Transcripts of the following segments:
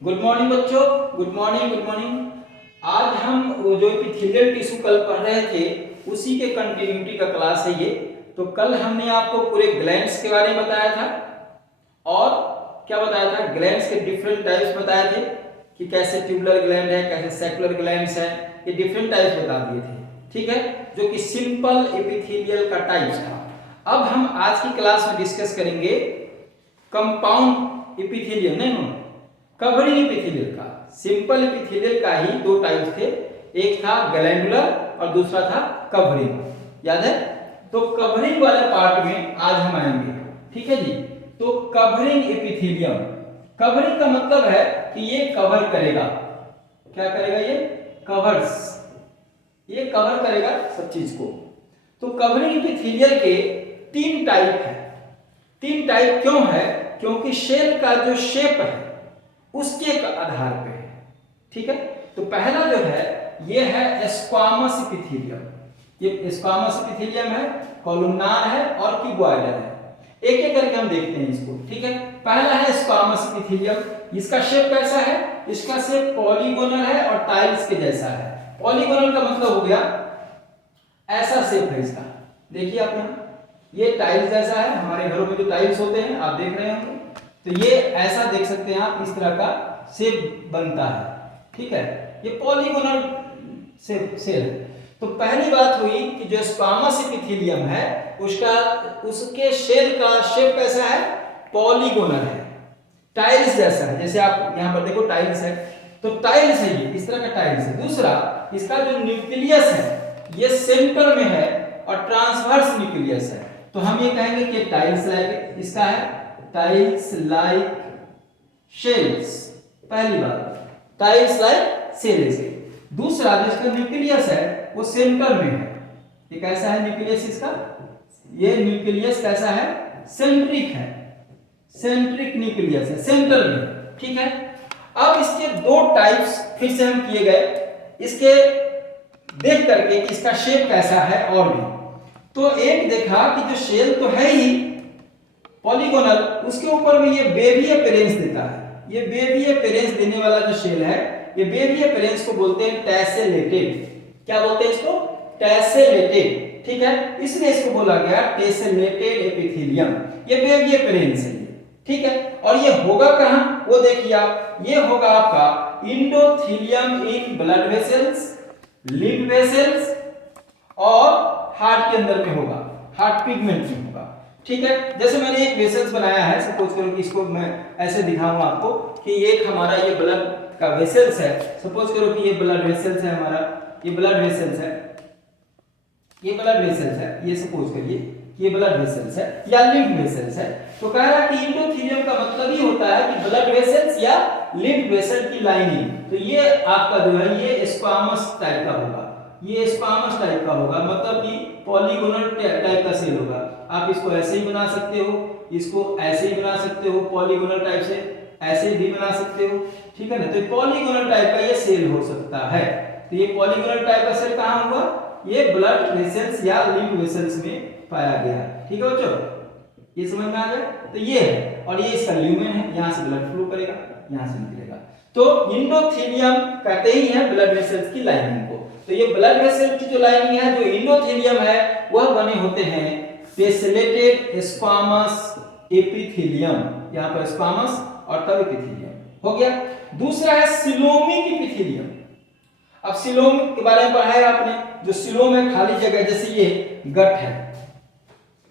Good morning बच्चों, good morning, good morning. आज हम वो जो एपिथेलियल टिश्यू कल पढ़ रहे थे उसी के कंटिन्यूटी का क्लास है ये। तो कल हमने आपको पूरे ग्लैंड्स के बारे में बताया था और क्या बताया था, ग्लैंड्स के डिफरेंट टाइप्स बताए थे कि कैसे ट्यूबुलर ग्लैंड है, कैसे सेक्युलर ग्लैंड्स है, ये डिफरेंट टाइप्स बता दिए थे। ठीक है, जो कि सिंपल एपिथेलियल का टाइप्स था। अब हम आज की क्लास में डिस्कस करेंगे कंपाउंड एपिथेलियल, नहीं कवरिंग एपिथेलियल का। सिंपल एपिथेलियल का ही दो टाइप थे, एक था ग्लैंडुलर और दूसरा था कवरिंग। याद है? तो कवरिंग वाले पार्ट में आज हम आएंगे। ठीक है जी। तो कवरिंग एपिथेलियम, कवरिंग का मतलब है कि ये कवर करेगा। क्या करेगा? ये कवर्स, ये कवर करेगा सब चीज को। तो कवरिंग एपिथेलियल के तीन टाइप है। तीन टाइप क्यों है? क्योंकि सेल का जो शेप है उसके आधार पे है। ठीक है, तो पहला जो है ये है स्क्वामस एपिथेलियम। ये स्क्वामस एपिथेलियम है, कॉलमनार है और क्यूबॉइडल है। एक एक करके हम देखते हैं इसको। ठीक है, पहला है स्क्वामस एपिथेलियम। इसका शेप कैसा है? इसका शेप पॉलीगोनल है और टाइल्स के जैसा है। पॉलीगोनल का मतलब हो गया ऐसा शेप है इसका। देखिए आप यहाँ, ये टाइल्स जैसा है। हमारे घरों में जो टाइल्स होते हैं आप देख रहे होंगे, तो ये ऐसा देख सकते हैं आप, इस तरह का शेप बनता है। ठीक है, ये पॉलीगोनल शेप सेल है। तो पहली बात हुई कि जो स्क्वामस एपिथेलियम है उसके सेल का शेप कैसा है? पॉलीगोनल है, टाइल्स जैसा है। जैसे आप यहाँ पर देखो टाइल्स है, तो टाइल्स है ये, इस तरह का टाइल्स है। दूसरा, इसका जो न्यूक्लियस है ये सेंटर में है और ट्रांसवर्स न्यूक्लियस है। तो हम ये कहेंगे कि टाइल्स लाइक इसका है, टाइल्स लाइक शेल्स। पहली बात, टाइल्स लाइक शेल्स। दूसरा, जिसका न्यूक्लियस है वो सेंटर में है। ये कैसा है न्यूक्लियस इसका? ये न्यूक्लियस कैसा है? सेंट्रिक है, सेंट्रिक न्यूक्लियस है, सेंटर में। ठीक है, अब इसके दो टाइप्स फिर से हम किए गए इसके देख करके कि इसका शेप कैसा है। और भी तो एक देखा कि जो शेल तो है ही पॉलीगोनल, उसके ऊपर में ये वेवी अपीयरेंस देता है। ये वेवी अपीयरेंस देने वाला जो शेल है, ये वेवी अपीयरेंस को बोलते हैं टेसेलेटेड। क्या बोलते हैं इसको? टेसेलेटेड। ठीक है, इसलिए इसको बोला गया टेसेलेटेड एपिथेलियम। ये वेवी अपीयरेंस है। ठीक है, और ये होगा कहां वो देखिए आप, ये होगा आपका endothelium in blood vessels, lymph vessels और हार्ट के अंदर में होगा, हार्ट पिगमेंट में होगा। ठीक है, जैसे मैंने एक वेसल्स बनाया है, सपोज करो कि इसको मैं ऐसे दिखाऊंगा आपको कि एक हमारा ये ब्लड का वेसल्स है। सपोज करो कि ये ब्लड वेसल्स है हमारा, ये ब्लड वेसल्स है, ये ब्लड वेसल्स है, ये सपोज करिए ये ब्लड वेसल्स है या लिम्फ वेसल्स है। तो कह रहा है कि इंडोथेलियम का मतलब ही होता है कि ब्लड वेसल्स या लिम्फ वेसल की लाइनिंग। तो ये आपका जो है ये स्क्वामस टाइप का होगा, ये स्क्वामस टाइप का होगा, मतलब कि पॉलीगोनल टाइप का सेल होगा। आप इसको ऐसे ही बना सकते हो, इसको ऐसे ही बना सकते हो, पॉलीगोनल टाइप से ऐसे भी बना सकते हो। ठीक है ना, तो पॉलीगोनल टाइप का ये सेल हो सकता है। तो ये पॉलीगोनल टाइप का सेल कहां हुआ? ये ब्लड वेसल्स या लिम्फ वेसल्स में पाया गया। ठीक है बच्चों, ये समझ में आ गया? तो ये है, और ये इसका ल्यूमेन है, यहां से ब्लड फ्लो करेगा, यहां से निकलेगा। तो इंडोथेलियम कहते ही है ब्लड वेसल्स की लाइनिंग को। तो ये ब्लड वेसल की जो लाइनिंग है, जो इंडोथेलियम है, वह बने होते हैं टेसेलेटेड स्क्वामस एपिथेलियम। यहां पर स्क्वामस और तब एपिथेलियम हो गया। दूसरा है सिलोमिक एपिथेलियम। अब सिलोम के बारे में पढ़ा है आपने, जो सिलोम है खाली जगह, जैसे ये गट है,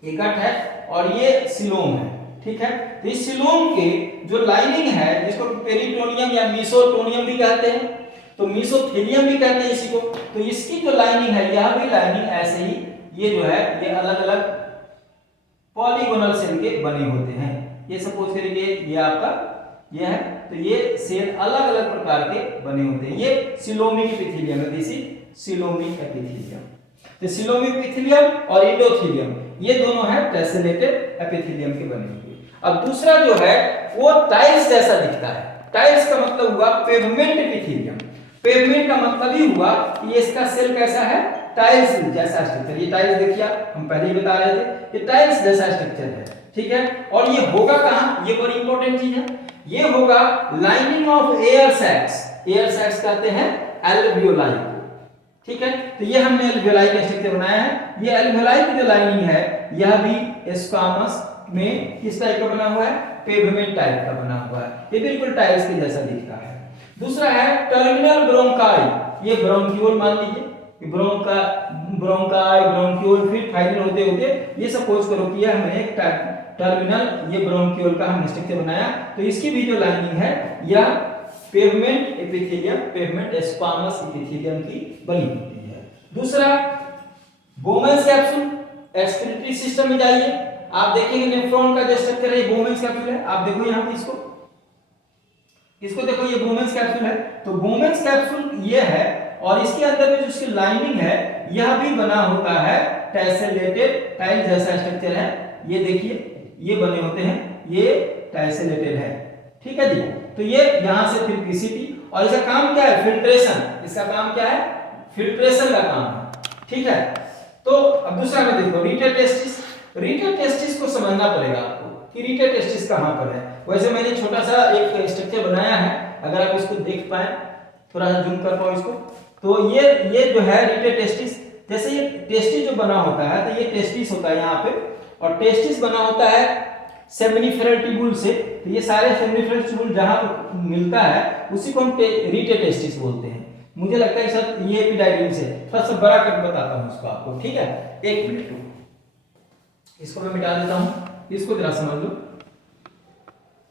ये गट है और ये सिलोम है। ठीक है, तो इस सिलोम के जो लाइनिंग है, जिसको पेरिटोनियम या मेसोटोनियम भी कहते हैं, तो मेसोथेलियम भी कहते हैं इसी को। तो इसकी जो लाइनिंग है, यह भी लाइनिंग ऐसे ही, ये जो है ये अलग अलग पॉलीगोनल सेल के बने होते हैं। ये सपोज करिए ये आपका ये है, तो ये सेल अलग अलग प्रकार के बने होते हैं। ये सिलोमिक एपिथेलियम है, दिस इज सिलोमिक एपिथेलियम। तो सिलोमिक एपिथेलियम और इंडोथेलियम ये दोनों है टेसेलेटेड एपिथेलियम के बने हुए। अब दूसरा जो है वो टाइल्स जैसा दिखता है। टाइल्स का मतलब हुआ पेवमेंट एपिथेलियम। पेवमेंट का मतलब ही हुआ कि ये इसका सेल कैसा है? टाइल्स जैसा स्ट्रक्चर। ये टाइल्स देखिए आप, हम पहले ही बता रहे थे, ये टाइल्स जैसा स्ट्रक्चर है। ठीक है, और ये होगा कहां? ये बड़ी इंपॉर्टेंट चीज है। ये होगा lining of air sacs. Air sacs कहते हैं एल्वियोलाई को, ठीक है। तो ये हमने एल्वियोलाई का स्ट्रक्चर बनाया है। ये एल्वियोलाई की जो लाइनिंग है यह भी स्क्वामस में किस टाइप का बना हुआ है, पेवमेंट टाइप का बना हुआ है। ये बिल्कुल टाइल्स के जैसा दिखता है। दूसरा है टर्मिनल ब्रोंकाई। ये ब्रोंक्यूल मान लीजिए, ब्रोंकाई ब्रोंक्यूल, फिर फाइनल होते होते ये सपोज करो कि हमने एक टर्मिनल ये ब्रोंक्यूल का हमने स्ट्रक्चर बनाया, तो इसकी भी जो लाइनिंग है यह pavement epithelium, pavement squamous epithelium की बनी होती है। दूसरा बोमेंस कैप्सूल। एक्सक्रीटरी सिस्टम में जाइए, आप देखेंगे नेफ्रॉन का जो स्ट्रक्चर है ये बोमेंस कैप्सूल है। आप देखो यहाँ पे इसको देखो, ये बोमेंस कैप्सूल है। तो बोमेंस कैप्सूल ये है, और इसके अंदर में जो इसकी लाइनिंग है यह भी बना होता है टेसेलेटेड, टाइल जैसा स्ट्रक्चर है। ये देखिए ये बने होते हैं, ये टेसेलेटेड है, ठीक है जी। तो ये यहां से फिर पीसीटी, और इसका काम क्या है, फिल्ट्रेशन। इसका काम क्या है, फिल्ट्रेशन का काम है, ठीक है। तो अब दूसरा में देखो रीटर टेस्टिस। रीटर टेस्टिस को समझना पड़ेगा आपको कि रीटर टेस्टिस कहां पर है। वैसे मैंने छोटा सा एक स्ट्रक्चर बनाया है, अगर आप इसको देख पाए, थोड़ा सा जूम कर पाओ इसको, तो ये जो है रीटर टेस्टिस, जैसे ये टेस्टिस जो बना होता है तो ये टेस्टिस होता है यहाँ पे, और टेस्टिस बना होता है सेमिनिफेरल ट्यूबुल से। तो ये सारे सेमिनिफेरल ट्यूबुल जहां पर मिलता है उसी को हम रीटर टेस्टिस बोलते हैं। मुझे लगता है सर ये एपिडाइडिम्स है, थोड़ा सा बड़ा करके बताता हूं इसको आपको, ठीक है। एक मिनट रुको, इसको मैं मिटा देता हूं, इसको जरा समझ लो,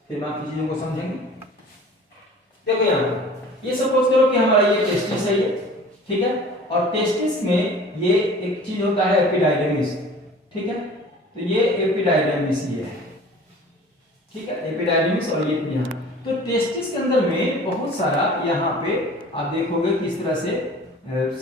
फिर बाकी चीजों को समझेंगे। देखो यहाँ ये सपोज करो कि हमारा ये टेस्टिस है ये, ठीक है, और टेस्टिस में ये एक चीज होता है एपिडाइडमिस, ठीक है। तो ये एपिडाइडमिस ये है, ठीक है, एपिडाइडमिस, और ये यहाँ। तो टेस्टिस के अंदर में बहुत सारा यहाँ पे आप देखोगे किस तरह से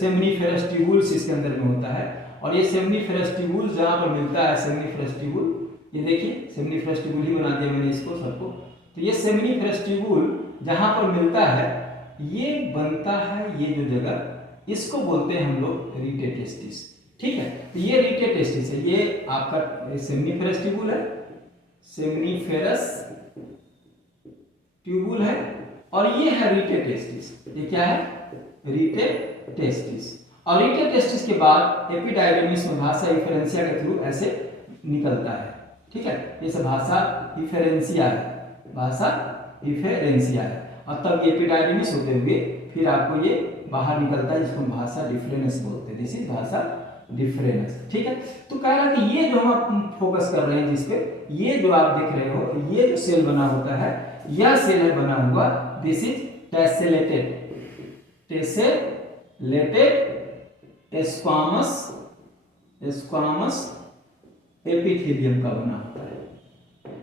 सेमिनिफेरस ट्यूबुल्स इसके अंदर में होता है, और ये सेमिनिफेरस ट्यूबुल जहाँ पर मिलता है, सेमिनिफेरस ट्यूबुल, ये देखिए सेमिनिफेरस ट्यूबुल ही बना दिया मैंने इसको सबको। तो ये सेमिनिफेरस ट्यूबुल जहाँ पर मिलता है ये बनता है, ये जो जगह इसको बोलते हैं हम लोग रीटर टेस्टिस, ठीक है। तो ये रीटर टेस्टिस है, ये आपका सेमिनिफेरस ट्यूबुल है, सेमिनिफेरस ट्यूबुल है, और ये है रीटर टेस्टिस। ये क्या है, रीटर टेस्टिस। और रीटर टेस्टिस के बाद एपिडाइडमिस में भाषा इफेरेंसिया के थ्रू ऐसे निकलता है, ठीक है। ये सब भाषा इफेरेंसिया है, भाषा इफेरेंसिया है, और तब एपिडाइडमिस होते हुए फिर आपको ये बाहर निकलता है, जिसको भाषा डिफरेंस बोलते हैं। दिस इज भाषा डिफरेंस, ठीक है। तो कह रहा कि ये जो हम फोकस कर रहे हैं जिसपे, ये जो आप देख रहे हो, ये जो सेल बना होता है, यह सेल है बना हुआ, this is tessellated, tessellated squamous, squamous epithelium का बना होता है।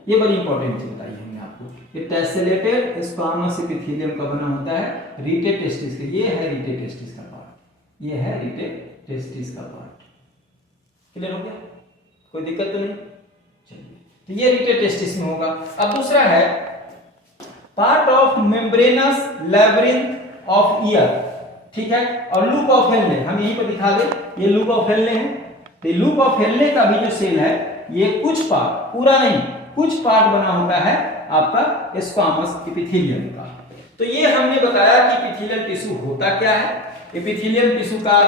ये बड़ी इंपॉर्टेंट चीज बताई हमने आपको। ये टेसेलेटेड स्क्वामस एपिथेलियम का बना होता है रीटर टेस्टिस के। ये है रीटर टेस्टिस का पार्ट, ये है रीटर टेस्टिस का पार्ट। क्लियर हो गया, कोई दिक्कत तो नहीं। चलिए, तो ये रीटर टेस्टिस में होगा। अब दूसरा है part of membranes labyrinth of year, ठीक है, और लूप ऑफ हेनले। हम यहीं पर दिखा दें, ये लूप ऑफ हेनले है। तो लूप ऑफ हेनले का भी जो सेल है ये कुछ पार्ट, पूरा नहीं, कुछ पार्ट बना होता है आपका स्क्वामस एपिथेलियम का। तो ये हमने बताया कि एपिथेलियल टिश्यू होता क्या है, एपिथेलियम टिश्यू का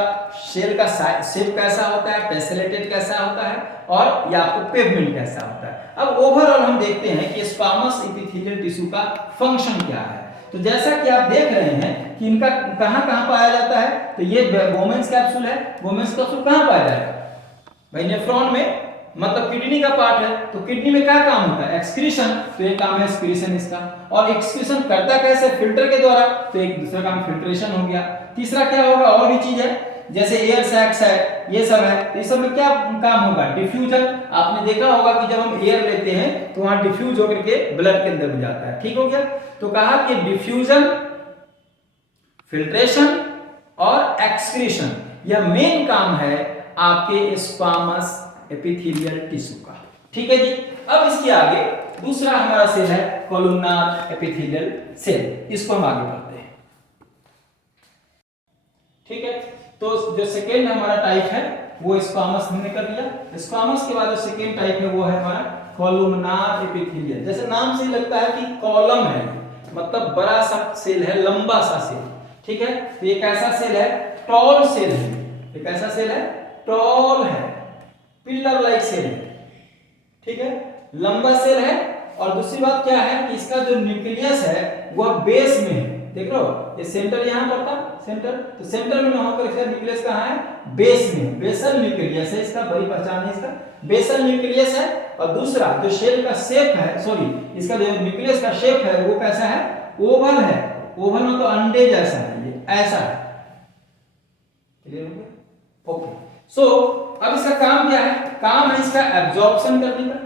सेल का शेप कैसा होता है, टेसेलेटेड कैसा होता है, और या आपको पेवमेंट कैसा होता है। अब ओवरऑल हम देखते हैं कि स्क्वामस एपिथेलियल टिश्यू का फंक्शन क्या है। तो जैसा कि आप देख रहे हैं कि इनका कहां-कहां पाया जाता है, तो ये बोमेंस कैप्सूल है। बोमेंस कैप्सूल कहां पाया जाएगा भाई, नेफ्रॉन में, मतलब किडनी का पार्ट है। तो किडनी में क्या काम होता है, एक्सक्रीशन, तो एक काम है एक्सक्रीशन इसका, और एक्सक्रीशन करता कैसे, फिल्टर के द्वारा, तो एक दूसरा काम फिल्ट्रेशन हो गया। तीसरा क्या होगा, और भी चीज है, जैसे एयर सैक्स है, ये सब है, तो इस सब में क्या काम होगा, डिफ्यूजन। आपने देखा होगा कि जब हम एयर लेते हैं तो वहां डिफ्यूज होकर के ब्लड के अंदर में जाता है, ठीक हो गया। तो कहा कि डिफ्यूजन, फिल्ट्रेशन और एक्सक्रीशन, यह मेन काम है आपके स्क्वामस एपिथेलियल टिश्यू का, ठीक है जी। अब इसके आगे दूसरा हमारा सेल है कोलुमनार एपिथेलियल सेल, इसको हम आगे पढ़ते हैं, ठीक है। तो जो सेकेंड हमारा टाइप है वो स्क्वामस हमने कर दिया। स्क्वामस के बाद जो सेकेंड टाइप है वो है हमारा कॉलमनार एपिथेलियम। जैसे नाम से ही लगता है कि कॉलम है, मतलब बड़ा सा सेल है, लंबा सा सेल, ठीक है। तो ये कैसा सेल है? टॉल सेल है। ये कैसा सेल है? टॉल है, पिलर लाइक सेल है, ठीक है, लंबा सेल है। और दूसरी बात क्या है कि इसका जो न्यूक्लियस है वह बेस में है। देख रहे हो, ये सेंटर यहां पर था, सेंटर, तो सेंटर में ना होकर इसका न्यूक्लियस कहां है? बेस में। बेसल न्यूक्लियस है इसका, बड़ी पहचान है इसका, बेसल न्यूक्लियस है। और दूसरा जो शेल का शेप है, सॉरी, इसका जो न्यूक्लियस का शेप है वो कैसा है? ओवल है। ओवल मतलब अंडे जैसा है, ये ऐसा है। क्लियर हो गया? ओके। सो अब इसका काम क्या है? काम है इसका एब्जॉर्प्शन करने का।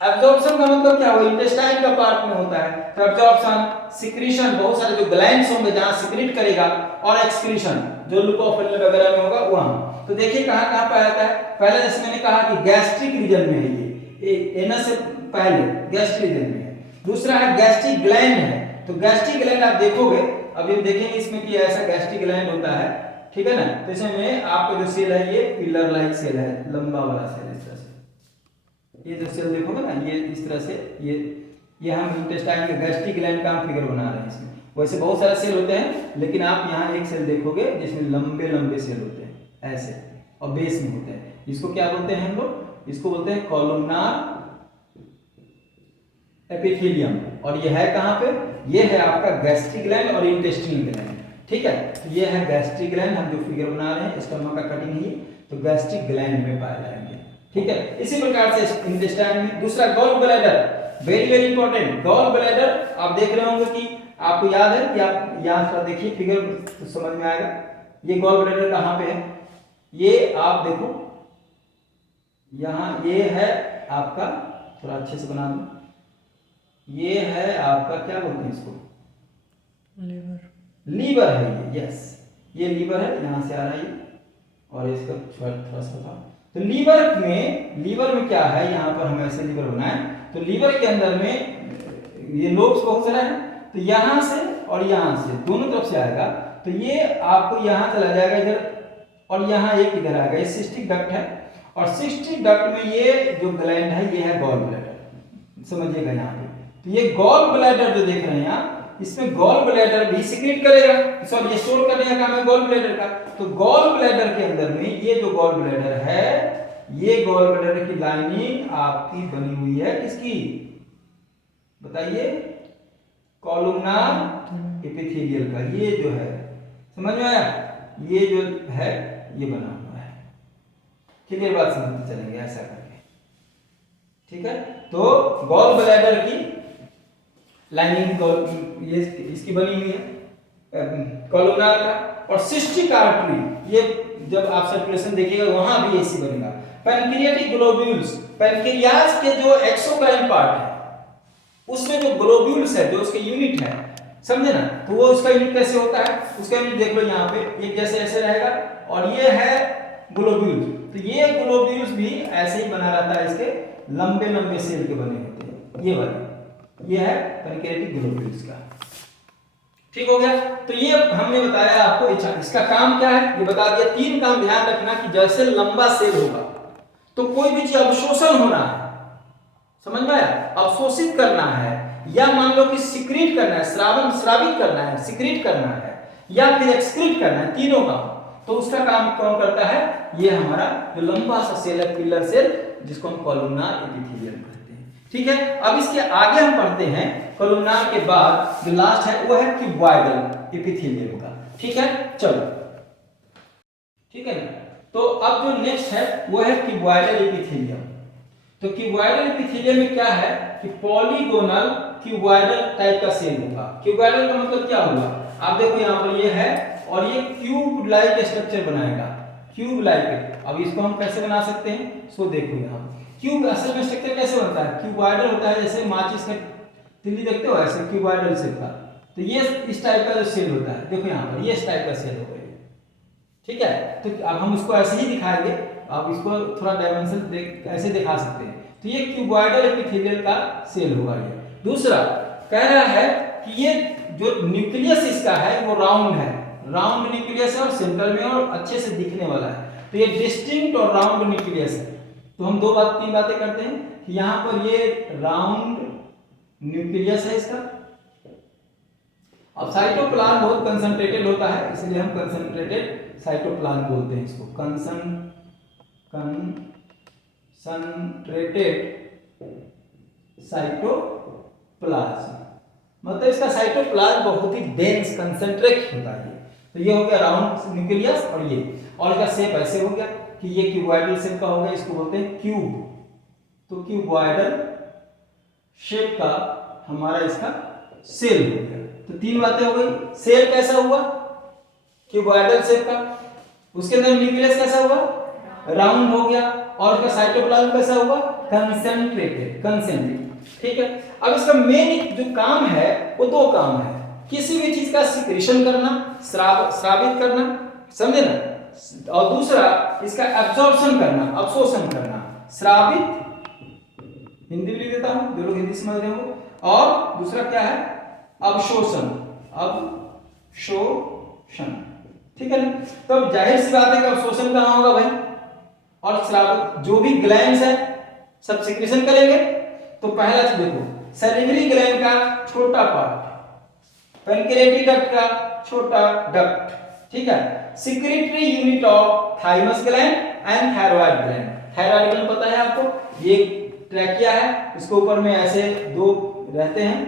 एब्जॉर्प्शन का मतलब क्या हुआ? इंटेस्टाइन का पार्ट में होता है। तो एब्जॉर्प्शन, सिक्रीशन, बहुत सारे जो ग्लैंड्स होंगे जहां सिक्रीट करेगा, और एक्सक्रीशन जो लुकोफिल वगैरह में होगा वहां। तो देखिए कहां कहां पे आता है। पहले जैसे मैंने कहा कि गैस्ट्रिक रीजन में है, ये एनस से पहले गैस्ट्रिक रीजन में है। दूसरा है गैस्ट्रिक ग्लैंड है। तो गैस्ट्रिक ग्लैंड आप देखोगे, अभी हम देखेंगे इसमें कि ऐसा गैस्ट्रिक ग्लैंड होता है, ठीक है ना। तो इसमें आपका जो सेल है ये पिलर लाइक सेल है, लंबा वाला सेल। इस तरह से ये जो सेल देखोगे ना, ये इस तरह से, ये हम इंटेस्टाइन के गैस्ट्रिक ग्लैंड का फिगर बना रहे हैं इसमें। वैसे बहुत सारे सेल होते हैं, लेकिन आप यहाँ एक सेल देखोगे जिसमें लंबे लंबे सेल होते हैं ऐसे, और बेस में होते हैं। इसको क्या बोलते हैं हम लोग? इसको बोलते हैं कॉलमनार एपिथेलियम। और ये है कहाँ पे? ये है आपका गैस्ट्रिक ग्लैंड और इंटेस्टाइनल ग्लैंड, ठीक है। तो ये है गैस्ट्रिक ग्लैंड, हम जो फिगर बना रहे हैं, स्टमक का कटिंग है, तो गैस्ट्रिक ग्लैंड में पाए जाएंगे, ठीक है। इसी प्रकार से इंटेस्टाइन में। दूसरा gall bladder, very very important. Gall bladder आप देख रहे होंगे कि आपको याद है कि आप यहाँ पर देखिए फिगर तो समझ में आएगा। ये गॉल ब्लैडर कहाँ पे है? ये आप देखो यहाँ, ये है आपका, थोड़ा अच्छे से बना दूं, ये है आपका, क्या बोलते हैं इसको? लीवर। लीवर है ये, यस, ये लीवर है, यहाँ से आ रहा है ये, और इसका थोड़ा सा था। तो लीवर में क्या है? यहाँ पर हम ऐसे लीवर बनाए, तो लीवर के अंदर में ये लोब्स बहुत सारा है, तो यहाँ से और यहाँ से दोनों तरफ से आएगा। तो ये आपको यहाँ चला जाएगा इधर, और यहाँ एक इधर आएगा। ये सिस्टिक डक्ट है, और सिस्टिक डक्ट में ये जो ग्लैंड है ये है गॉल ब्लैडर, समझिएगा यहाँ पे। तो ये गॉल ब्लैडर जो देख रहे हैं यहाँ, इसमें गॉल ब्लैडर भी सिक्रीट करेगा, सब ये स्टोर करने का काम है गॉल ब्लैडर का। तो गॉल ब्लैडर के अंदर में ये जो गॉल ब्लैडर है, ये गॉल ब्लैडर की लाइनिंग आपकी बनी हुई है किसकी? बताइए, कॉलमनार एपिथेलियल का। ये जो है, समझ में आया? ये जो है ये बना हुआ है, क्लियर बात समझते चलेंगे ऐसा करके, ठीक है। तो गॉल ब्लैडर की लाइनिंग ये इसकी बनी हुई है कॉलमनार का। और सिस्टिक आर्टरी, ये जब आप सर्कुलेशन देखिएगा वहां भी ऐसी बनेगा। पैनक्रियाटिक ग्लोब्यूल्स, पैनक्रियाज के जो एक्सोक्राइन पार्ट है उसमें जो ग्लोब्यूल्स है, जो उसके यूनिट है, समझे ना। तो वो उसका यूनिट कैसे होता है? उसका यूनिट देख लो यहाँ पे, एक जैसे ऐसे रहेगा, और ये है ग्लोब्यूल्स। तो ये ग्लोब्यूल्स भी ऐसे ही बना रहता है, इसके लंबे लंबे सेल के बने होते हैं, ये वाले, ये है पैनक्रियाटिक ग्लोब्यूल्स का, ठीक हो गया। तो ये हमने बताया आपको, इसका काम क्या है ये बता दिया। 3 काम ध्यान रखना कि जैसे लंबा सेल होगा तो कोई भी चीज अवशोषण होना है, समझ में आया? अवशोषित करना है, या मान लो कि सिक्रीट करना है, स्रावित करना है, सिक्रीट करना है, या फिर एक्सक्रीट करना है, तीनों का। तो उसका काम कौन करता है? ये हमारा जो लंबा सा सेल है, पिलर सेल, जिसको हम कॉलमनार एपिथेलियम कहते हैं, ठीक है। अब इसके आगे हम पढ़ते हैं, कॉलमनार के बाद जो लास्ट है वो है क्यूबॉइडल एपिथेलियम का, ठीक है। चलो, ठीक है ना। तो अब जो नेक्स्ट है वो है क्यूबॉइडल एपिथेलियम। तो क्यूबॉइडल एपिथेलियम में क्या है कि पॉलीगोनल क्यूबॉइडल टाइप का सेल होगा। क्यूबॉइडल का मतलब क्या होगा? आप देखो यहाँ पर ये है, और ये क्यूब लाइक स्ट्रक्चर बनाएगा, क्यूब लाइक। अब इसको हम कैसे बना सकते हैं? सो देखो यहाँ क्यूब असल में स्ट्रक्चर कैसे बनता है? क्यूबॉइडल होता है, जैसे माचिस का तिल्ली देखते हो ऐसे क्यूबॉइडल शेप का। तो ये इस टाइप का जो सेल होता है, देखो यहाँ पर ये इस टाइप का सेल होगा, ठीक है। तो अब हम इसको ऐसे ही दिखाएंगे, आप इसको थोड़ा डायमेंशन ऐसे दिखा सकते हैं। तो ये क्यूबॉइडल एपिथेलियल का सेल होगा ये। दूसरा कह रहा है कि ये जो न्यूक्लियस इसका है वो राउंड है, राउंड न्यूक्लियस है, और सेंटर में और अच्छे से दिखने वाला है। तो ये डिस्टिंक्ट और राउंड न्यूक्लियस है, तो हम तीन बातें करते हैं कि यहाँ पर ये राउंड न्यूक्लियस है इसका। अब साइटोप्लाज्म बहुत कंसंट्रेटेड होता है, इसलिए हम कंसंट्रेटेड साइटोप्लाज्म बोलते हैं इसको। कंसंट्रेटेड साइटोप्लाज्म मतलब इसका साइटोप्लाज्म बहुत ही डेंस कंसंट्रेट होता है। तो ये हो गया राउंड न्यूक्लियस और इसका शेप ऐसे हो गया कि ये क्यूबॉइडल शेप का हो गया, इसको बोलते हैं क्यूब। तो क्यूबॉइडल शेप का हमारा इसका सेल हो गया। तो तीन बातें हो गई। सेल कैसा हुआ? क्यूबॉइडल शेप का। उसके अंदर न्यूक्लियस कैसा हुआ? राउंड हो गया। और इसका साइटोप्लाज्म कैसा हुआ? कंसेंट्रिक। ठीक है। अब इसका मेन जो काम है वो दो काम है। किसी भी चीज का सिक्रीशन करना, स्रावित करना, समझे ना, और दूसरा इसका एब्जॉर्प्शन करना, अवशोषण करना। स्रावित हिंदी में लिख देता हूं, जो लोग हिंदी समझ रहे हो। और दूसरा क्या है? अवशोषण। ठीक है ना। तो अब जाहिर सी बात है कि अवशोषण कहां होगा भाई? और स्रावित जो भी ग्लैंड्स है सब सिक्रीशन करेंगे। तो पहला चीज देखो, सैलिवरी ग्लैंड का छोटा पार्ट, पैनक्रियाटिक डक्ट का छोटा डक्ट, ठीक है। Secretory unit of thymus gland and thyroid gland. Thyroid gland पता है आपको, ये ट्रैकिया है, इसके ऊपर में ऐसे दो रहते हैं,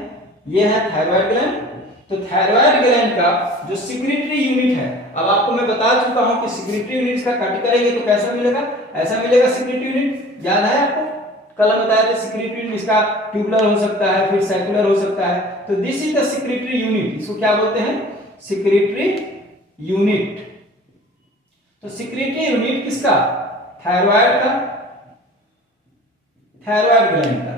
ये है थायराइड ग्लैंड। तो थायराइड ग्लैंड का जो सिक्रीटरी यूनिट है, अब आपको मैं बता चुका हूं कि सिक्रीटरी यूनिट का कट करेंगे तो कैसा मिलेगा? ऐसा मिलेगा सिक्रीटरी यूनिट। याद है आपको? कल हम बताया था सिक्रीटरी यूनिट इसका ट्यूबुलर हो सकता है, फिर सर्कुलर हो सकता है। तो this is the secretory unit. इसको क्या बोलते हैं? Secretory unit. तो सिक्रीटरी यूनिट किसका? थायराइड का, थायराइड ग्लैंड का,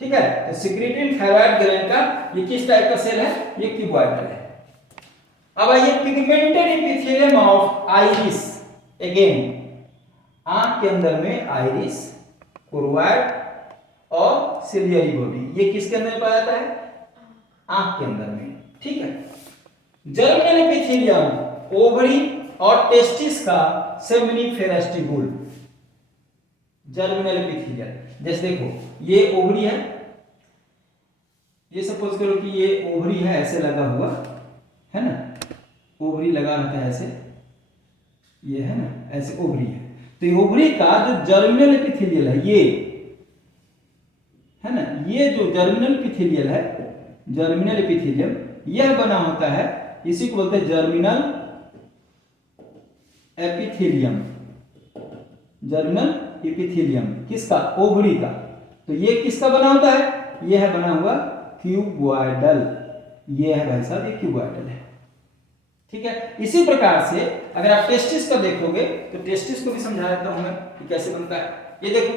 ठीक है। तो सिक्रीटरी थायराइड ग्लैंड का ये किस टाइप का सेल है? ये क्यूबॉइडल है। अब आइए pigmented epithelium of iris. Again आंख के अंदर में आइरिस, कोर्वाइड और सिलियरी बॉडी, ये किसके अंदर पाया जाता है? आंख के अंदर में, ठीक है। जर्मिनल एपिथेलियम ओवरी और टेस्टिस का सेमिनिफेरस ट्यूबुल। जर्मिनल एपिथेलियम, जैसे देखो ये ओवरी है, ये सपोज करो कि ये ओवरी है, ऐसे लगा हुआ है ना, ओवरी लगा रहता है ऐसे, ये है ना, ऐसे ओवरी है। तो ये ओवरी का जो जर्मिनल एपिथेलियल है, ये है ना, ये जो जर्मिनल एपिथेलियल है, जर्मिनल एपिथेलियम, यह बना होता है, इसी को बोलते हैं जर्मिनल एपिथेलियम। जर्मिनल एपिथेलियम किसका? ओवरी का। तो ये किसका बना होता है? यह है बना हुआ क्यूबॉइडल। ये है भाई साहब, ये क्यूबॉइडल है, ठीक है। इसी प्रकार से अगर आप टेस्टिस को देखोगे तो टेस्टिस को भी समझा देता हूं मैं कि कैसे बनता है। ये देखो,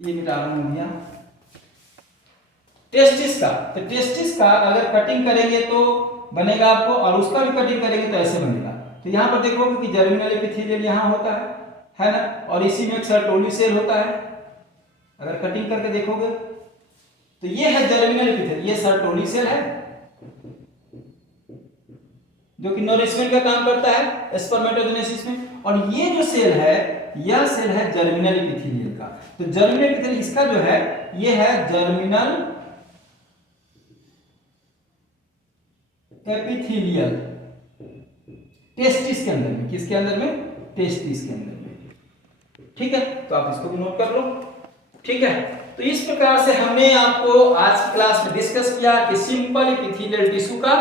ये मिटा रहा हूं भैया टेस्टिस का। तो टेस्टिस का अगर कटिंग करेंगे तो बनेगा आपको, और उसका भी कटिंग करेंगे तो ऐसे बनेगा। तो यहां पर देखोगे कि जर्मिनल एपिथेलियल यहां होता है ना, और इसी में एक सर्टोली सेल होता है। अगर कटिंग करके देखोगे तो ये है जर्मिनल एपिथेलियल, ये सर्टोली सेल है जो कि नरिशमेंट का काम करता है स्पर्मेटोजेनेसिस में। और ये जो सेल है, यह सेल है जर्मिनल एपिथेलियल का। तो जर्मिनल एपिथेलियल इसका जो है, ये है जर्मिनल एपिथेलियल टेस्टिस के अंदर में। किसके अंदर में? टेस्टिस के अंदर में, ठीक है। तो आप इसको भी नोट कर लो, ठीक है। तो इस प्रकार से हमने आपको आज की क्लास में डिस्कस किया कि सिंपल एपिथेलियल टिश्यू का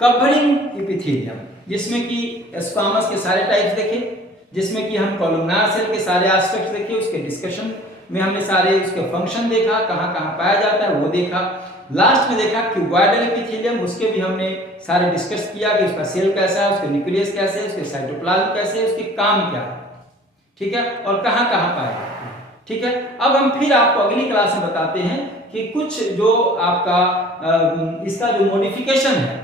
कवरिंग एपिथेलियम, जिसमें कि स्क्वामस के सारे टाइप्स देखे, जिसमें कि हम कॉलमनार सेल के सारे एस्पेक्ट्स देखे, उसके डिस्कशन में हमने सारे उसके फंक्शन देखा, कहां कहां पाया जाता है वो देखा। लास्ट में देखा क्यूबॉइडल एपिथेलियम, उसके भी हमने सारे डिस्कस किया कि उसका सेल कैसा है, उसका न्यूक्लियस कैसे है, उसके साइटोप्लाज्म कैसे है, उसके काम क्या है, ठीक है, और कहां कहां पाया जाता है, ठीक है। अब हम फिर आपको अगली क्लास में बताते हैं कि कुछ जो आपका इसका जो मॉडिफिकेशन है,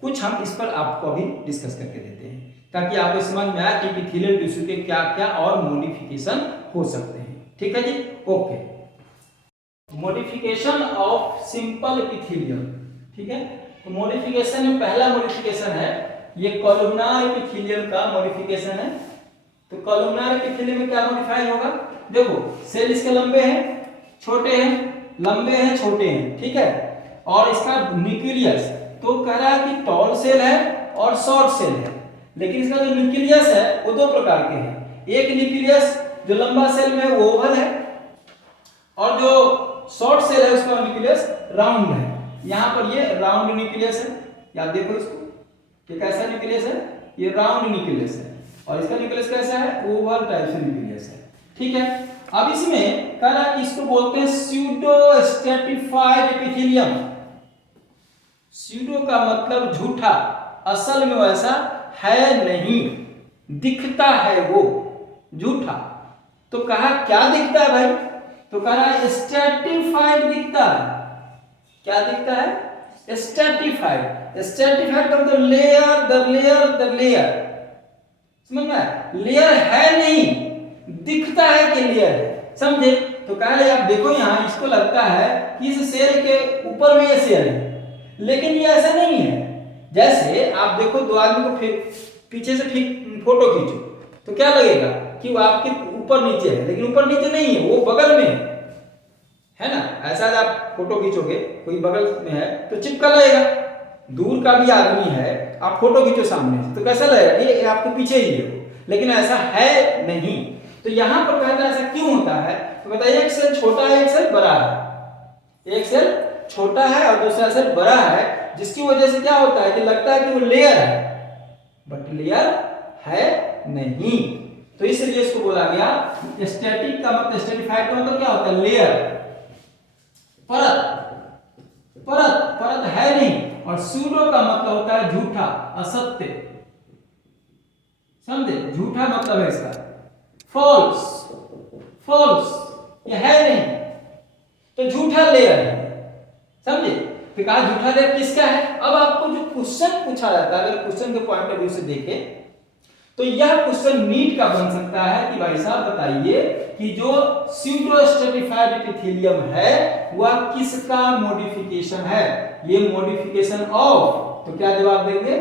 कुछ हम इस पर आपको अभी डिस्कस करके देते हैं, ताकि आपको समझ में आए कि एपिथेलियल टिश्यू के क्या क्या और मॉडिफिकेशन हो सकते हैं, ठीक है जी। Okay, modification of simple epithelium, ठीक है। तो मॉडिफिकेशन में पहला मॉडिफिकेशन है ये कॉलमनार एपिथेलियम का मॉडिफिकेशन है, तो कॉलमनार एपिथेलियम में क्या मॉडिफाई होगा? देखो सेल इसके लंबे हैं, छोटे हैं, लंबे हैं, छोटे हैं, ठीक है। और इसका न्यूक्लियस तो कह रहा है कि टॉल सेल है और शॉर्ट सेल है, लेकिन इसका जो न्यूक्लियस है वो दो प्रकार के हैं। एक न्यूक्लियस जो लंबा सेल में वो ओवल है, और जो शॉर्ट सेल है उसका न्यूक्लियस राउंड है। यहाँ पर ये राउंड न्यूक्लियस है, याद देखो इसको, ये कैसा न्यूक्लियस है? ये राउंड न्यूक्लियस है, और इसका न्यूक्लियस कैसा है? ओवल टाइप से न्यूक्लियस है, ठीक है। अब इसमें कह रहा है कि इसको बोलते हैं स्यूडो स्ट्रैटिफाइड एपिथेलियम। स्यूडो का मतलब झूठा, असल में वैसा है नहीं, दिखता है वो झूठा। तो कहा क्या दिखता है भाई? तो कह रहा है स्ट्रैटिफाइड दिखता है। क्या दिखता है? स्ट्रैटिफाइड। स्ट्रैटिफाइड का मतलब लेयर दर लेयर दर लेयर, समझ में? लेयर है नहीं, दिखता है कि लेयर है, समझे? तो कह रहे आप देखो यहाँ, इसको लगता है कि इस सेल के ऊपर में ये सेल है, लेकिन ये ऐसा नहीं है। जैसे आप देखो दो आदमी को पीछे से फोटो खींचो तो क्या लगेगा कि वो आपके ऊपर नीचे है, लेकिन ऊपर नीचे नहीं है, वो बगल में है ना। ऐसा आप फोटो खींचोगे, कोई बगल में है तो चिपका लगेगा। दूर का भी आदमी है, आप फोटो खींचो सामने से तो कैसा लगेगा? ये आपके पीछे ही है, लेकिन ऐसा है नहीं। तो यहाँ पर कहता है ऐसा क्यों होता है? तो बताइए, एक सेल छोटा है, एक सेल बड़ा है। एक सेल छोटा है और दूसरा सेल बड़ा है, जिसकी वजह से क्या होता है कि लगता है कि वो लेयर है, बट लेयर है नहीं। तो इसलिए इसको बोला गया स्टैटिक का मतलब, स्टैटिफाइड का मतलब क्या होता है? लेयर, परत, परत, परत है नहीं। और सूडो का मतलब होता है झूठा, असत्य, समझे? झूठा मतलब है इसका, फॉल्स, फॉल्स, ये है नहीं, तो झूठा लेयर है, समझे? तो कहा झूठा लेयर किसका है? अब आपको जो क्वेश्चन पूछा जाता है, अगर क्वेश्चन के पॉइंट ऑफ व्यू से देखें तो यह क्वेश्चन नीट का बन सकता है कि भाई साहब बताइए कि जो स्यूडो स्ट्रैटिफाइड एपिथेलियम है वह किसका मॉडिफिकेशन है? ये मॉडिफिकेशन ऑफ, तो क्या जवाब देंगे?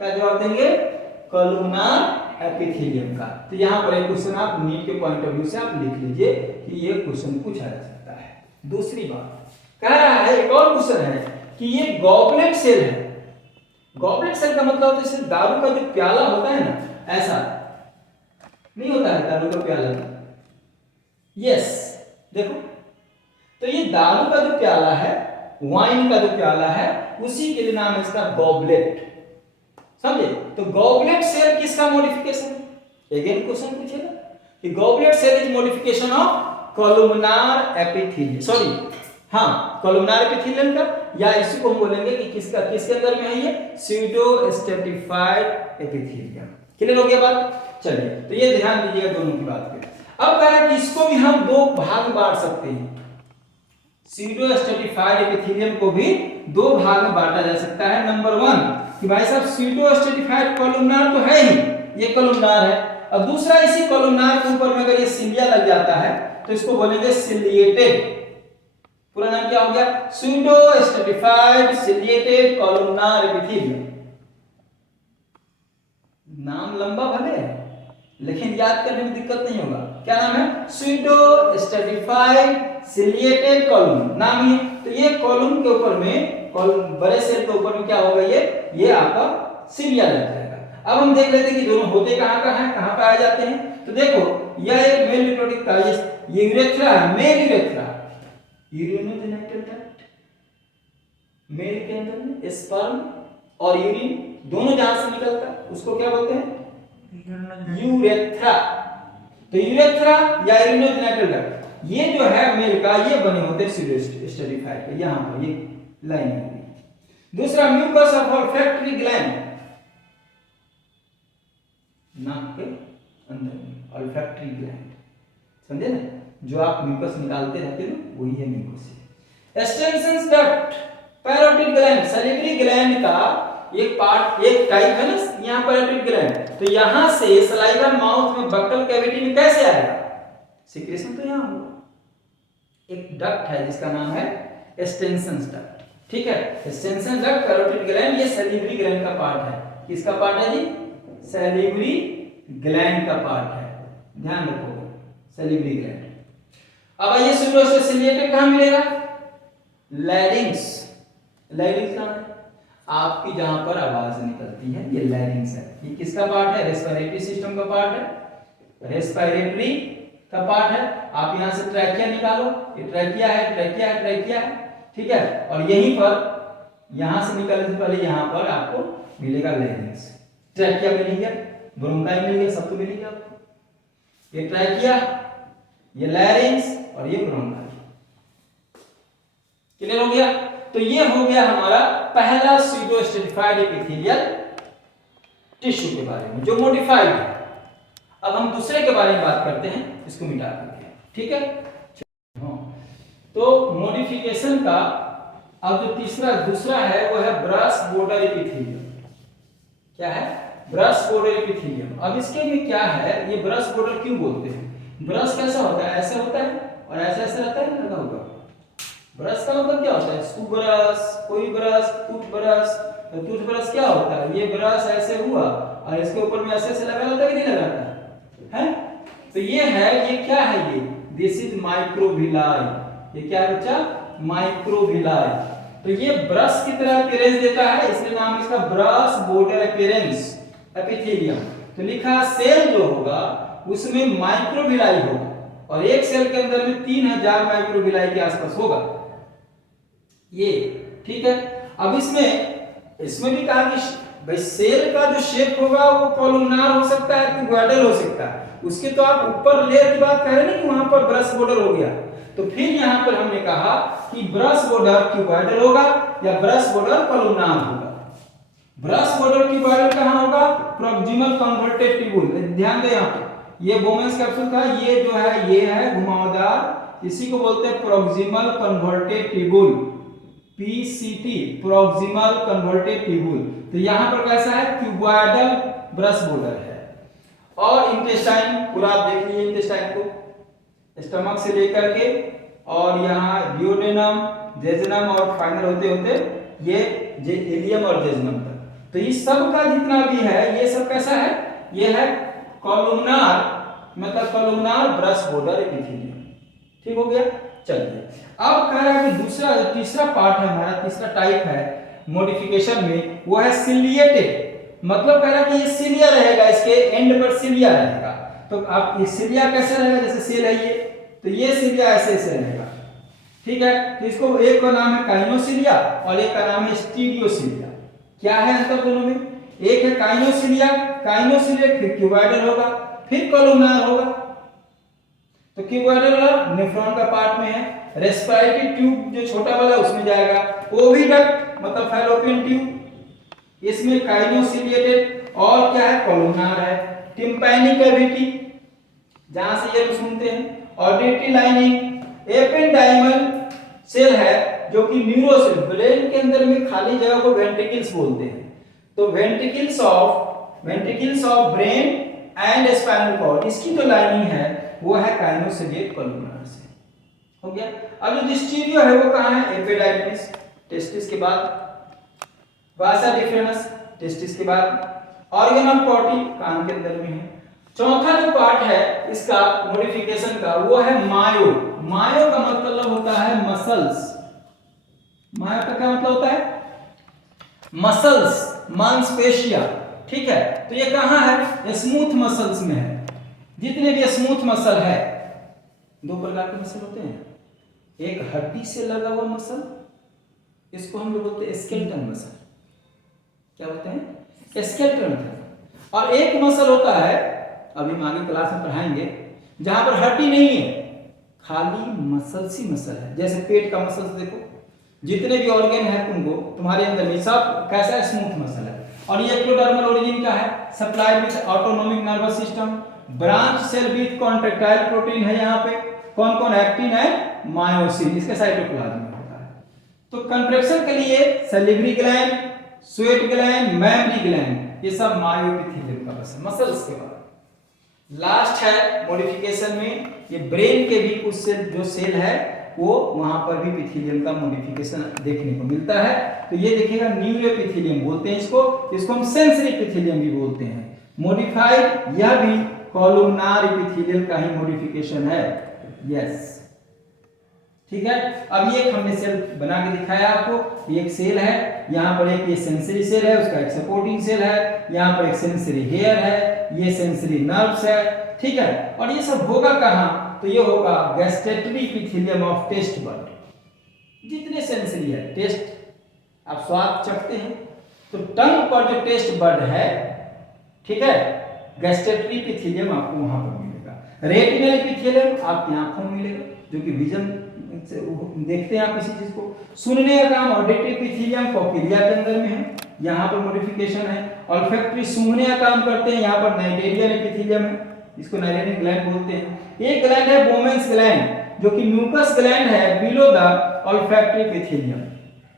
क्या जवाब देंगे? कॉलमनार एपिथेलियम का। तो यहां पर एक क्वेश्चन आप नीट के पॉइंट ऑफ व्यू से आप लिख लीजिए कि ये क्वेश्चन पूछा जा सकता है। दूसरी बात कह रहा है, एक और क्वेश्चन है कि ये गॉबलेट सेल है। गॉबलेट सेल का मतलब होता है जैसे दारू का जो प्याला होता है ना, ऐसा नहीं होता है दारू का प्याला। यस, देखो तो ये दारू का जो प्याला है, वाइन का जो प्याला है, उसी के लिए नाम है इसका गॉबलेट, समझे? तो गॉबलेट सेल किसका मॉडिफिकेशन? अगेन क्वेश्चन पूछेगा कि goblet cell is modification of columnar epithelium, sorry हाँ कॉलमनार एपिथेलियम का, या इसी को हम बोलेंगे कि किसका, किसके अंदर में है ये? Pseudo stratified epithelium. क्लियर हो गया बात? चलिए, तो ये ध्यान दीजिएगा दोनों की बात पे। अब कह रहा है कि इसको भी हम दो भाग में बांट सकते हैं। स्यूडो स्ट्रैटिफाइड एपिथेलियम को भी दो भाग में बांटा जा सकता है। नंबर 1 कि भाई साहब स्यूडो स्ट्रैटिफाइड कॉलमनार तो है ही, ये कॉलमनार है। अब दूसरा, इसी कॉलमनार के ऊपर में अगर ये सिलिया लग जाता है तो इसको बोलेंगे सिलिएटेड। पूरा नाम क्या हो गया? Pseudo stratified ciliated columnar epithelium. नाम लंबा भले है, लेकिन याद करने में दिक्कत नहीं होगा। क्या नाम है? स्यूडो स्ट्रैटिफाइड सिलिएटेड कॉलम, नाम ही। तो ये कॉलम के ऊपर में, कॉलम बड़े सेल के ऊपर में क्या होगा? ये आपका सिलिया लग जाएगा। अब हम देख लेते हैं कि दोनों होते कहाँ हैं, कहाँ पाए जाते हैं। तो देखो यह एक मेल रिप्रोडक्टिव ट्रैक्ट, ये यूरेथ्रा है, male urethra, urinogenital tract, male के अंदर में स्पर्म और यूरिन दोनों जहां से निकलता है उसको क्या बोलते हैं? यूरेथ्रा। तो यूरेथ्रा या यूरिनोजेनिटल ट्रैक्ट, ये जो है मेल का, ये बने होते हैं स्यूडो स्ट्रैटिफाइड के, यहां पर ये लाइन है। दूसरा, म्यूकस ऑफ ऑल्फैक्टरी ग्लैंड, नाक के अंदर में ऑल्फैक्टरी ग्लैंड, समझे ना? जो आप म्यूकस निकालते रहते हो वही है mucus. Extension duct, parotid gland, salivary gland का एक पार्ट, एक टाइप है ना यहाँ पैरोटिड ग्लैंड। तो यहाँ से सलाइवा माउथ में बक्कल कैविटी में कैसे आएगा? सिक्रेशन तो यहाँ होगा। एक डक्ट है जिसका नाम है एक्सटेंशन डक्ट, ठीक है? एक्सटेंशन डक्ट, पैरोटिड ग्लैंड, ये सैलिवरी ग्लैंड का पार्ट है। किसका पार्ट है जी? सैलिवरी ग्लैंड का पार्ट है, ध्यान रखो, सैलिवरी ग्लैंड। अब आइए सुडोस्टेट सिलिएटेड कहाँ मिलेगा? लैरिंग्स। लैरिंग्स कहाँ है? आपकी जहां पर आवाज निकलती है, ये लैरिंग्स है। ये किसका पार्ट है? रेस्पिरेटरी सिस्टम का पार्ट है, रेस्पिरेटरी का पार्ट है। आप यहां से ट्रैकिया निकालो, ये ट्रैकिया है, ट्रैकिया है, ट्रैकिया है, ठीक है। और यहीं पर यहां से निकलने से पहले यहां पर आपको मिलेगा लैरिंग्स। ट्रैकिया मिल गया, ब्रोंकाई मिल गया, सब तो मिल गया आपको। ये ट्रैकिया, ये लैरिंग्स और ये ब्रोंकाई। क्लियर हो गया? तो ये हो गया हमारा पहला स्यूडोस्टेटिफाइड एपिथेलियल टिश्यू के बारे में, जो मॉडिफाइड है। अब हम दूसरे के बारे में बात करते हैं, इसको मिटा देंगे, ठीक है। तो मॉडिफिकेशन का अब जो दूसरा है वो है ब्रश बॉर्डर एपिथेलियम। क्या है? Brush border epithelium. अब इसके में क्या है, ये ब्रश बॉर्डर क्यों बोलते हैं? ब्रश कैसा होता है? ऐसे होता है और ऐसे ऐसे रहता है, लगा होगा। ब्रश का मतलब क्या होता है? सुब्रश, कोई ब्रश, टूथब्रश। तो टूथब्रश क्या होता है? ये ब्रश ऐसे हुआ और इसके ऊपर में ऐसे ऐसे लगा रहता है कि नहीं लगाता है? तो ये है, ये क्या है? ये दिस इज माइक्रोविलाई। ये क्या है बच्चा? माइक्रोविलाई। तो ये ब्रश की तरह अपीयरेंस देता है, इसलिए नाम इसका ब्रश बॉर्डर अपीयरेंस एपिथेलियम। तो लिखा सेल जो होगा उसमें माइक्रोविलाई होगा और एक सेल के अंदर में 3000 माइक्रोविलाई के आसपास होगा ये, ठीक है। अब इसमें भी कहा कि भाई सेल का जो शेप होगा वो कॉलमनार हो सकता है, क्यूबॉइडल हो सकता है। उसके तो आप ऊपर लेयर की बात कर रहे हैं ना कि वहां पर ब्रश बॉर्डर हो गया। तो फिर यहां पर हमने कहा कि ब्रश बॉर्डर क्यूबॉइडल होगा या ब्रश बॉर्डर कॉलमनार होगा। ब्रश बॉर्डर क्यूबॉइडल कहां होगा? Proximal converted tubule. ध्यान दें यहां पर, ये बोमेंस कैप्सूल का ये जो है, ये है घुमावदार, इसी को बोलते हैं proximal converted tubule, PCT, proximal converted tubule. तो यहां पर कैसा है? क्यूबॉइडल ब्रश बॉर्डर है। और इंटेस्टाइन पूरा आप देख लीजिए, इंटेस्टाइन को स्टमक से लेकर के और यहाँ डियोडेनम, जेजुनम और फाइनल होते होते ये इलियम और जेजुनम तक। तो इस सब का जितना भी है ये सब कैसा है? ये है कॉलमनार, मतलब कॉलमनार ब्रश बॉर्डर एपिथेलियम। ठीक हो गया? चलिए अब कह रहा है कि दूसरा तीसरा पार्ट है हमारा, तीसरा टाइप है मॉडिफिकेशन में, वो है सिलिएटेड। मतलब कह रहा है कि ये सिलिया रहेगा, इसके एंड पर सिलिया रहेगा। तो आप ये सिलिया कैसे रहेगा? जैसे सेल है ये, तो ये सिलिया ऐसे ऐसे रहेगा, ठीक है। तो इसको एक का नाम है काइनोसिलिया और एक का नाम है स्टीरियोसिलिया। क्या है अंतर दोनों में? एक है काइनोसिलिया, काइनोसिलिया फिर क्यूबॉइडल होगा, फिर कॉलमनार होगा। तो क्यूबॉइडल वाला नेफ्रॉन का पार्ट में है, रेस्पिरेटरी ट्यूब जो छोटा वाला उसमें जाएगा, ओविडक्ट मतलब फैलोपियन ट्यूब, इसमें काइनोसिलिएटेड, और क्या है? कॉलमनार है। टिम्पैनिक कैविटी जहां से ये सुनते हैं, ऑडिटरी लाइनिंग, एपेंडाइमल सेल है जो कि न्यूरोसेल, ब्रेन के अंदर में खाली जगह को वेंट्रिकल्स बोलते हैं। तो ventricles of brain and spinal cord, इसकी जो लाइनिंग है वो है काइनोसिलिएट कॉलमनार से। हो गया? अब जो स्टीरियो है वो कहां है? एपिडाइमिस, टेस्टिस के बाद, वासा डिफरेंस टेस्टिस के बाद, ऑर्गन ऑफ कॉर्टी कान के अंदर में है। चौथा जो पार्ट है इसका मॉडिफिकेशन का वो है मायो। मायो का मतलब होता है मसल्स। मायो का क्या मतलब होता है? मसल्स, मांसपेशियां, ठीक है। तो ये कहां है? स्मूथ मसल्स में है। जितने भी स्मूथ मसल है, दो प्रकार के मसल होते हैं, एक हड्डी से लगा हुआ मसल, इसको हम लोग बोलते हैं स्केलेटन मसल। क्या बोलते हैं? Skeleton muscle. और एक मसल होता है, अभी हम आगे क्लास में पढ़ाएंगे, जहां पर हड्डी नहीं है, खाली मसल्स ही मसल है। जैसे पेट का मसल देखो, जितने भी ऑर्गन है तुमको तुम्हारे अंदर में सब कैसा है? स्मूथ मसल है। और ये एक्टोडर्मल ओरिजिन का है, supplied with autonomic nervous system, branch cell with contractile protein है। यहाँ पे कौन कौन? एक्टिन है, मायोसिन, इसके साइटोप्लाज्म में होता है। तो कंट्रैक्शन के लिए salivary gland, sweat gland, mammary gland, ये सब मायोएपिथेलियम का बस मसल्स के बाद। लास्ट है मॉडिफिकेशन में, ये ब्रेन के भी कुछ सेल जो सेल है वो वहां पर भी एपिथेलियम का मॉडिफिकेशन देखने को मिलता है। तो ये देखिएगा न्यूरोएपिथेलियम बोलते हैं इसको हम सेंसरी एपिथेलियम भी बोलते हैं। मॉडिफाइड, यह भी कॉलमनार एपिथेलियल का ही मॉडिफिकेशन है। यस, ठीक है। अब ये हमने सेल बना के दिखाया आपको। ये एक सेल है, यहाँ पर एक ये सेंसरी सेल है, उसका एक सपोर्टिंग सेल है, यहाँ पर एक सेंसरी हेयर है, ये सेंसरी नर्व्स है, ठीक है। और ये सब होगा कहाँ? तो ये होगा गैस्ट्रेटरी एपिथेलियम ऑफ टेस्ट बड। जितने सेंसरी है, टेस्ट आप स्वाद चखते हैं तो टंग पर जो टेस्ट बड है, ठीक है, गैस्ट्रेटरी एपिथेलियम आपको वहां पर मिलेगा। रेटिनल एपिथेलियम आपकी आंखों में मिलेगा, जो कि विजन से देखते हैं आप किसी चीज को। सुनने का काम ऑडिटरी एपिथेलियम कॉक्लिया के अंदर में है, यहाँ पर मॉडिफिकेशन है। ऑल्फैक्टरी सूंघने का काम करते हैं, यहाँ पर नाइटेरियन एपिथेलियम है, इसको नाइटेरियन ग्लैंड बोलते हैं। एक ग्लैंड है बोमेंस ग्लैंड, जो कि म्यूकस ग्लैंड है बिलो द ऑल्फैक्टरी एपिथेलियम,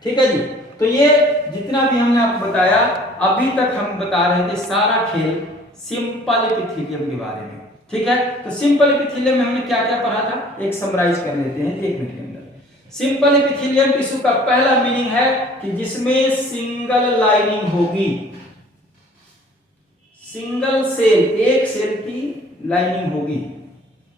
ठीक है जी। तो ये जितना भी हमने आपको बताया, अभी तक हम बता रहे थे सारा खेल सिंपल एपिथेलियम के बारे में, ठीक है। तो सिंपल एपिथेलियम में हमने क्या क्या पढ़ा था, एक समराइज कर लेते हैं 1 मिनट के अंदर। सिंपल एपिथेलियम टिश्यू का पहला मीनिंग है कि जिसमें सिंगल लाइनिंग होगी, सिंगल सेल, एक सेल की लाइनिंग होगी,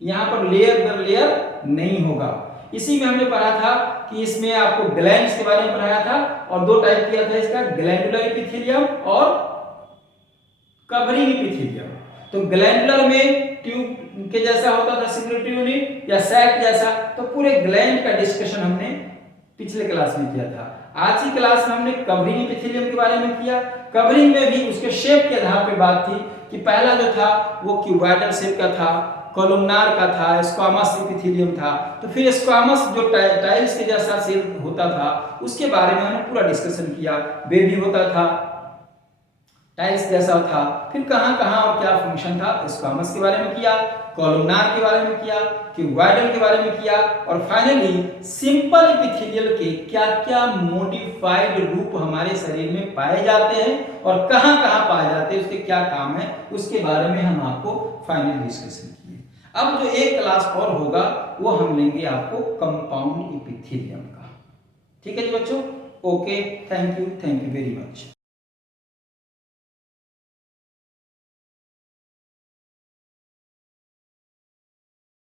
यहां पर लेयर दर लेयर नहीं होगा। इसी में हमने पढ़ा था कि इसमें आपको ग्लैंड्स के बारे में पढ़ाया था, और 2 टाइप किया था इसका, ग्लैंडुलर एपिथेलियम और कवरिंग एपिथेलियम। तो ग्लैंडुलर में ट्यूब के जैसा होता था सिक्रेटरी यूनिट या सैक जैसा, तो पूरे ग्लैंड का डिस्कशन हमने पिछले क्लास में किया था। आज की क्लास में हमने कवरिंग एपिथेलियम के बारे में किया। कवरिंग में भी उसके शेप के आधार पर बात थी कि पहला जो था वो क्यूबॉइडल शेप का था, कॉलमनार का था, स्क्वामस एपिथेलियम था। तो फिर स्क्वामस जो टाइल्स के जैसा सेल होता था, उसके बारे में हमने पूरा डिस्कशन किया। बेबी होता था, टाइल्स जैसा था, फिर कहां कहां और क्या फंक्शन था, स्क्वामस के बारे में किया, कॉलमनार के बारे में किया, क्यूबॉइडल के बारे में किया, और फाइनली सिंपल एपिथेलियल के क्या क्या मॉडिफाइड रूप हमारे शरीर में पाए जाते हैं और कहां कहां पाए जाते हैं, उसके क्या काम है, उसके बारे में हम आपको फाइनल डिस्कशन किए। अब जो एक क्लास और होगा वो हम लेंगे आपको कंपाउंड एपिथेलियम का, ठीक है जी बच्चों। Okay, thank you very much.